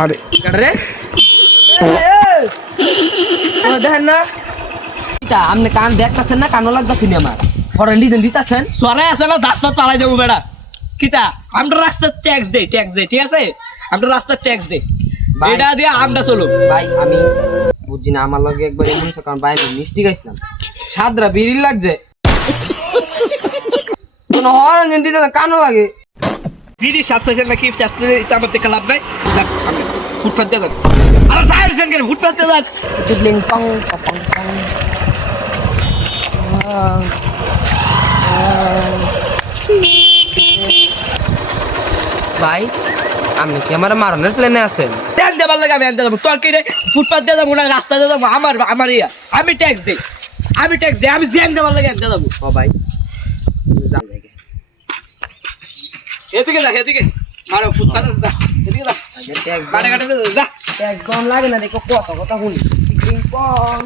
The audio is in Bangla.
আরে রে দেখেন না আপনি কান দেখতেছেন না কানো লাগতেছি আমার ফরেন দিতেন দিতেছেন সরাই আছে না দাঁত পাত পালাই দেবো বেড়া কিতা আমরা রাস্তার ট্যাক্স দেই ঠিক আছে আমরা রাস্তার ট্যাক্স দেই ভাই, এটা দিয়ে আমরা চলো ভাই আমি বুঝছি না আমার লগে একবার এমন কারণ ভাই আমি মিষ্টি খাইছিলাম সাদরা বিড়ি লাগছে কোনো হরন দিতে কানো লাগে বিড়ি সাত পয়সা নাকি চাকরি এটা আমার দেখা লাভ নাই যাক আমরা ফুটপাত দিয়ে যাক আমার সাহেব সেন ফুটপাত দিয়ে যাক চিটলিং পং পং পং ভাই আপনি কি আমার মারণের প্ল্যানে আছেন ট্যাক্স দেবার লাগে আমি আনতে যাবো তোর কি রে ফুটপাত দিয়ে যাবো না রাস্তা দিয়ে যাবো আমার ইয়া আমি ট্যাক্স দেই আমি জ্যাং দেবার লাগে আনতে যাবো ও ভাই যান জায়গায় এদিকে মারো ফুটপাত যা এদিকে যা আগে ট্যাক্স গাড়ি যা ট্যাক্স দম লাগে না দেখো কত কথা শুনি চিটলিং পং